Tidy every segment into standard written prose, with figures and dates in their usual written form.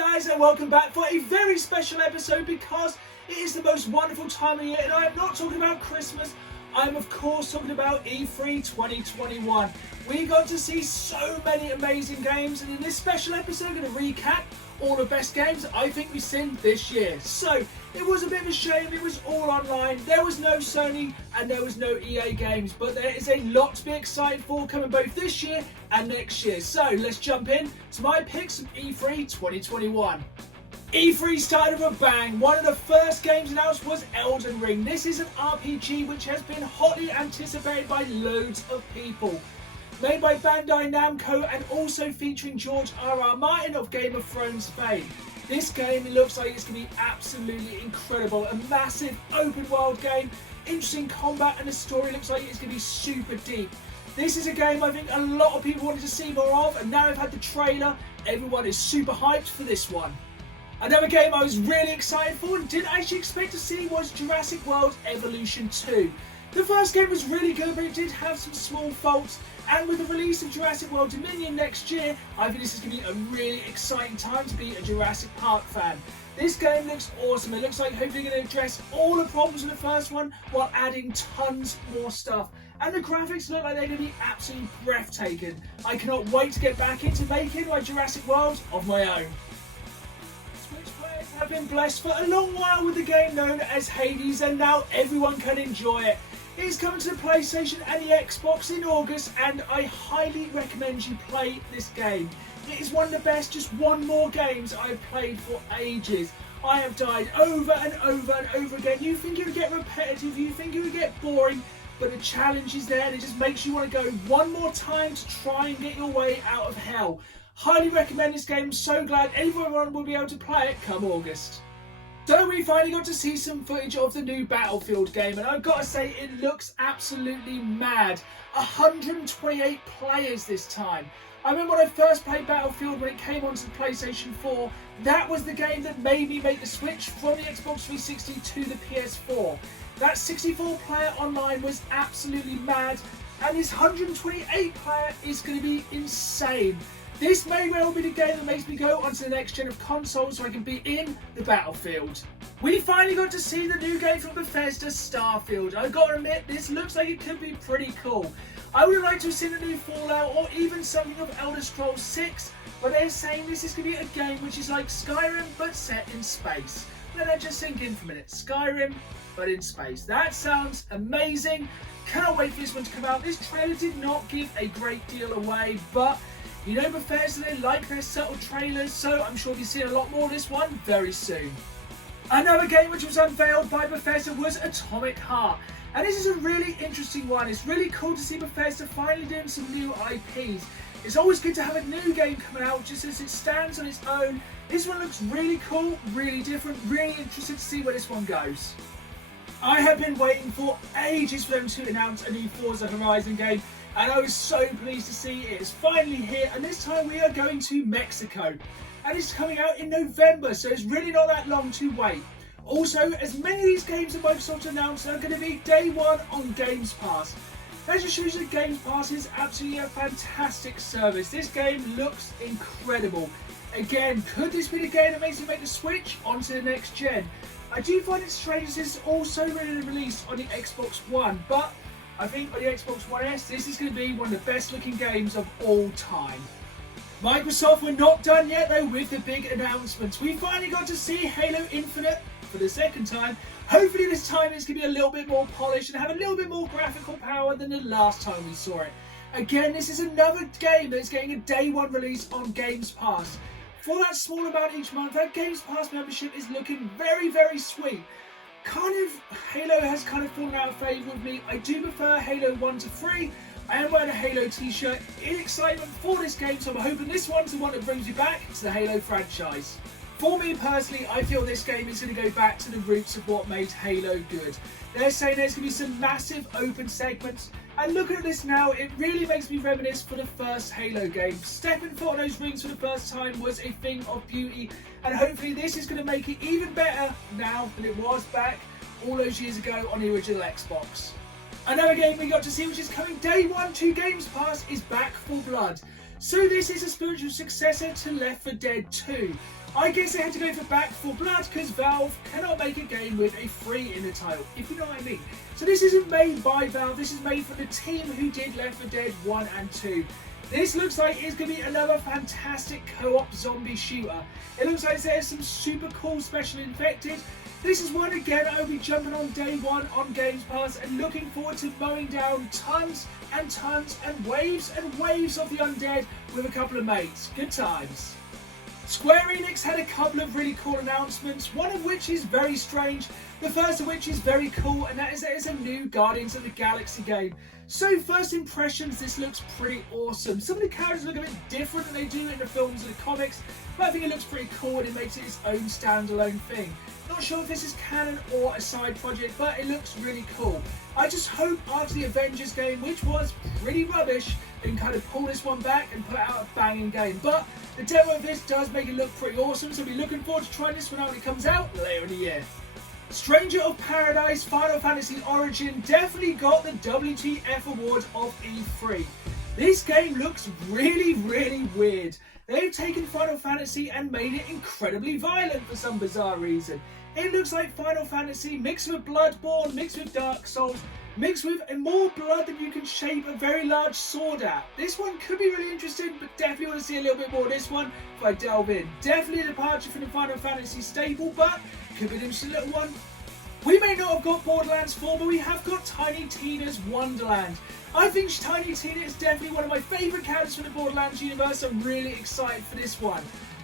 guys, and welcome back for a very special episode because it is the most wonderful time of year, and I am not talking about Christmas. I'm of course talking about E3 2021. We got to see so many amazing games, and in this special episode I'm going to recap all the best games I think we've seen this year. So it was a bit of a shame it was all online. There was no Sony and there was no EA games, but there is a lot to be excited for coming both this year and next year. So let's jump in to my picks of E3 2021. E3 started with a bang. One of the first games announced was Elden Ring. This is an RPG which has been hotly anticipated by loads of people. Made by Bandai Namco and also featuring George R.R. Martin of Game of Thrones fame. This game looks like it's going to be absolutely incredible. A massive open world game, interesting combat, and the story looks like it's going to be super deep. This is a game I think a lot of people wanted to see more of, and now I've had the trailer, everyone is super hyped for this one. Another game I was really excited for and didn't actually expect to see was Jurassic World Evolution 2. The first game was really good, but it did have some small faults, and with the release of Jurassic World Dominion next year, I think this is going to be a really exciting time to be a Jurassic Park fan. This game looks awesome. It looks like hopefully going to address all the problems in the first one while adding tons more stuff. And the graphics look like they're going to be absolutely breathtaking. I cannot wait to get back into making my Jurassic World of my own. I've been blessed for a long while with the game known as Hades, and now everyone can enjoy it. It is coming to the PlayStation and the Xbox in August, and I highly recommend you play this game. It is one of the best, just one more games I've played for ages. I have died over and over and over again. You think it would get repetitive, you think it would get boring, but the challenge is there and it just makes you want to go one more time to try and get your way out of hell. Highly recommend this game. I'm so glad everyone will be able to play it come August. So we finally got to see some footage of the new Battlefield game, and I've got to say it looks absolutely mad. 128 players this time. I remember when I first played Battlefield when it came onto the PlayStation 4, that was the game that made me make the switch from the Xbox 360 to the PS4. That 64 player online was absolutely mad, and this 128 player is going to be insane. This may well be the game that makes me go onto the next gen of consoles so I can be in the Battlefield. We finally got to see the new game from Bethesda, Starfield. I've got to admit, this looks like it could be pretty cool. I would have liked to have seen a new Fallout or even something of Elder Scrolls 6, but they're saying this is going to be a game which is like Skyrim but set in space. Let that just sink in for a minute. Skyrim but in space. That sounds amazing. Cannot wait for this one to come out. This trailer did not give a great deal away, but you know Bethesda, they like their subtle trailers, so I'm sure we'll be seeing a lot more of this one very soon. Another game which was unveiled by Bethesda was Atomic Heart. And this is a really interesting one. It's really cool to see Bethesda finally doing some new IPs. It's always good to have a new game coming out just as it stands on its own. This one looks really cool, really different, really interested to see where this one goes. I have been waiting for ages for them to announce a new Forza Horizon game, and I was so pleased to see it is finally here, and this time we are going to Mexico. And it's coming out in November, so it's really not that long to wait. Also, as many of these games that Microsoft announced are going to be day one on Games Pass. That just shows that Games Pass is absolutely a fantastic service. This game looks incredible. Again, could this be the game that makes me make the switch onto the next gen? I do find it strange this is also ready to release on the Xbox One, but I think on the Xbox One S, this is going to be one of the best looking games of all time. Microsoft were not done yet though with the big announcements. We finally got to see Halo Infinite for the second time. Hopefully this time it's going to be a little bit more polished and have a little bit more graphical power than the last time we saw it. Again, this is another game that's getting a day one release on Games Pass. For that small amount each month, that Games Pass membership is looking very, very sweet. Halo has kind of fallen out of favour with me. I do prefer Halo 1 to 3. I am wearing a Halo t-shirt in excitement for this game, so I'm hoping this one's the one that brings me back to the Halo franchise. For me personally, I feel this game is going to go back to the roots of what made Halo good. They're saying there's going to be some massive open segments, and looking at this now, it really makes me reminisce for the first Halo game. Stepping foot on those rings for the first time was a thing of beauty, and hopefully this is going to make it even better now than it was back all those years ago on the original Xbox. Another game we got to see which is coming day one to Games Pass is Back 4 Blood. So this is a spiritual successor to Left 4 Dead 2. I guess they had to go for Back 4 Blood because Valve cannot make a game with a 3 in the title, if you know what I mean. So this isn't made by Valve, this is made for the team who did Left 4 Dead 1 and 2. This looks like it's going to be another fantastic co-op zombie shooter. It looks like there's some super cool special infected. This is one again I'll be jumping on day one on Games Pass and looking forward to mowing down tons and tons and waves of the undead with a couple of mates. Good times. Square Enix had a couple of really cool announcements, one of which is very strange, the first of which is very cool, and that is that it's a new Guardians of the Galaxy game. So first impressions, this looks pretty awesome. Some of the characters look a bit different than they do in the films and the comics, but I think it looks pretty cool and it makes it its own standalone thing. Not sure if this is canon or a side project, but it looks really cool. I just hope after the Avengers game, which was pretty rubbish, they can kind of pull this one back and put out a banging game. But the demo of this does make it look pretty awesome, so I'll be looking forward to trying this one out when it comes out later in the year. Stranger of Paradise Final Fantasy Origin definitely got the WTF award of E3. This game looks really weird. They've taken Final Fantasy and made it incredibly violent for some bizarre reason. It looks like Final Fantasy mixed with Bloodborne, mixed with Dark Souls, mixed with more blood than you can shape a very large sword at. This one could be really interesting, but definitely want to see a little bit more of this one if I delve in. Definitely a departure from the Final Fantasy staple, but could be an interesting little one. We may not have got Borderlands 4, but we have got Tiny Tina's Wonderland. I think Tiny Tina is definitely one of my favourite characters from the Borderlands universe. I'm really excited for this one.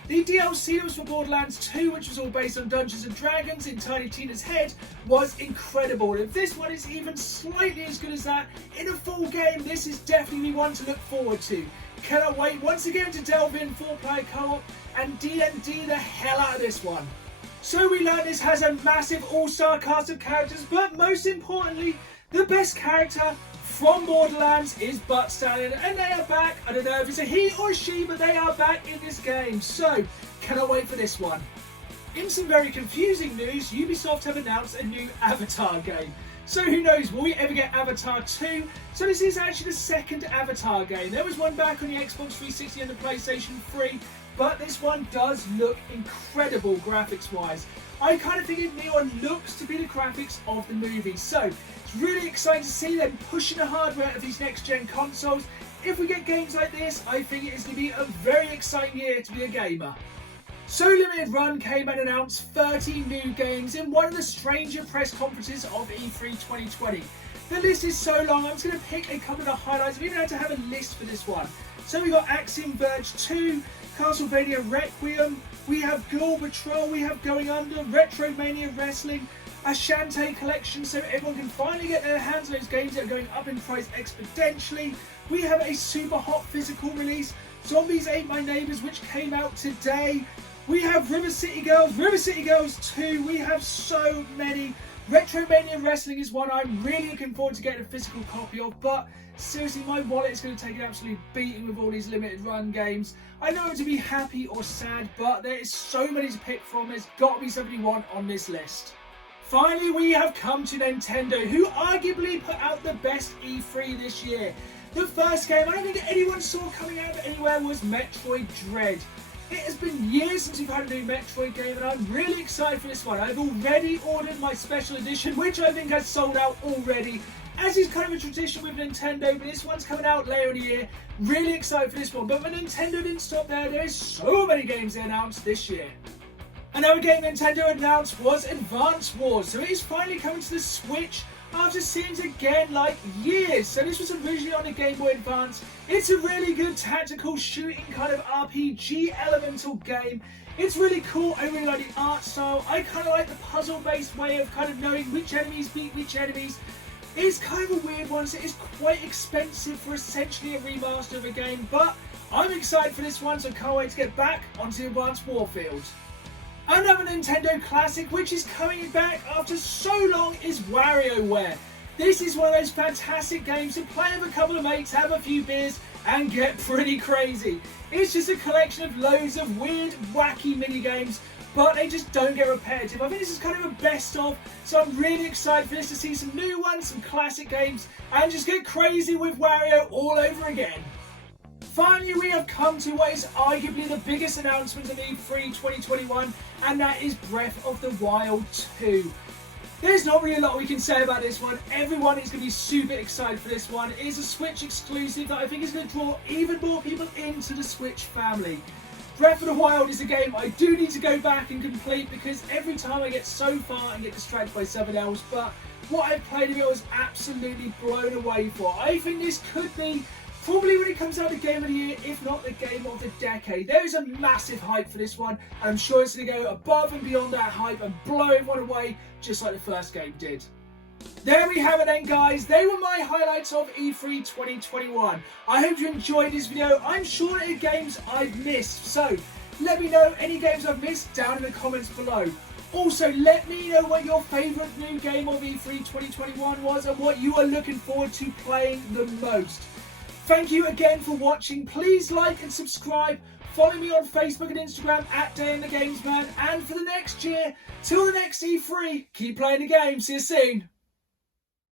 The DLC was for Borderlands 2, which was all based on Dungeons and Dragons in Tiny Tina's head, was incredible. And if this one is even slightly as good as that in a full game, this is definitely one to look forward to. Cannot wait once again to delve in 4-player co-op and D&D the hell out of this one. So we learned this has a massive all-star cast of characters, but most importantly, the best character from Borderlands is Butt Stallion, and they are back. I don't know if it's a he or a she, but they are back in this game, so cannot wait for this one. In some very confusing news, Ubisoft have announced a new Avatar game. So who knows, will we ever get Avatar 2? So this is actually the second Avatar game. There was one back on the Xbox 360 and the PlayStation 3, but this one does look incredible graphics-wise. I kind of think it nearly looks to be the graphics of the movie, so it's really exciting to see them pushing the hardware of these next-gen consoles. If we get games like this, I think it is going to be a very exciting year to be a gamer. So Limited Run came and announced 30 new games in one of the stranger press conferences of E3 2020. The list is so long, I'm just going to pick a couple of the highlights. I've even had to have a list for this one. So we got Axiom Verge 2, Castlevania Requiem, we have Ghoul Patrol, we have Going Under, Retromania Wrestling, a Shantae collection so everyone can finally get their hands on those games that are going up in price exponentially. We have a super hot physical release, Zombies Ate My Neighbours, which came out today. We have River City Girls 2, we have so many. Retromania Wrestling is one I'm really looking forward to getting a physical copy of, but seriously, my wallet is going to take an absolute beating with all these limited run games. I know to be happy or sad, but there is so many to pick from. There's got to be something you want on this list. Finally, we have come to Nintendo, who arguably put out the best E3 this year. The first game I don't think anyone saw coming out of anywhere was Metroid Dread. It has been years since we've had a new Metroid game, and I'm really excited for this one. I've already ordered my special edition, which I think has sold out already, as is kind of a tradition with Nintendo, but this one's coming out later in the year. Really excited for this one, but when Nintendo didn't stop there, there's so many games they announced this year. Another game Nintendo announced was Advance Wars, so it is finally coming to the Switch after seeing again like years. So this was originally on the Game Boy Advance. It's a really good tactical shooting kind of RPG elemental game. It's really cool. I really like the art style. I kind of like the puzzle based way of kind of knowing which enemies beat which enemies. It's kind of a weird one, so it's quite expensive for essentially a remaster of a game, but I'm excited for this one, so can't wait to get back onto the Advance Warfield. Another Nintendo classic which is coming back after so long is WarioWare. This is one of those fantastic games to play with a couple of mates, have a few beers and get pretty crazy. It's just a collection of loads of weird, wacky mini games, but they just don't get repetitive. I think this is kind of a best of, so I'm really excited for this to see some new ones, some classic games, and just get crazy with Wario all over again. Finally, we have come to what is arguably the biggest announcement of E3 2021, and that is Breath of the Wild 2. There's not really a lot we can say about this one. Everyone is going to be super excited for this one. It is a Switch exclusive that I think is going to draw even more people into the Switch family. Breath of the Wild is a game I do need to go back and complete because every time I get so far and get distracted by something else, but what I've played of it, I was absolutely blown away for. I think this could be probably when it comes out the game of the year, if not the game of the decade. There is a massive hype for this one, and I'm sure it's going to go above and beyond that hype and blow everyone away, just like the first game did. There we have it then, guys. They were my highlights of E3 2021. I hope you enjoyed this video. I'm sure there are games I've missed, so let me know any games I've missed down in the comments below. Also, let me know what your favourite new game of E3 2021 was and what you are looking forward to playing the most. Thank you again for watching. Please like and subscribe. Follow me on Facebook and Instagram at DayInTheGamesMan. And for the next year, till the next E3, keep playing the game. See you soon.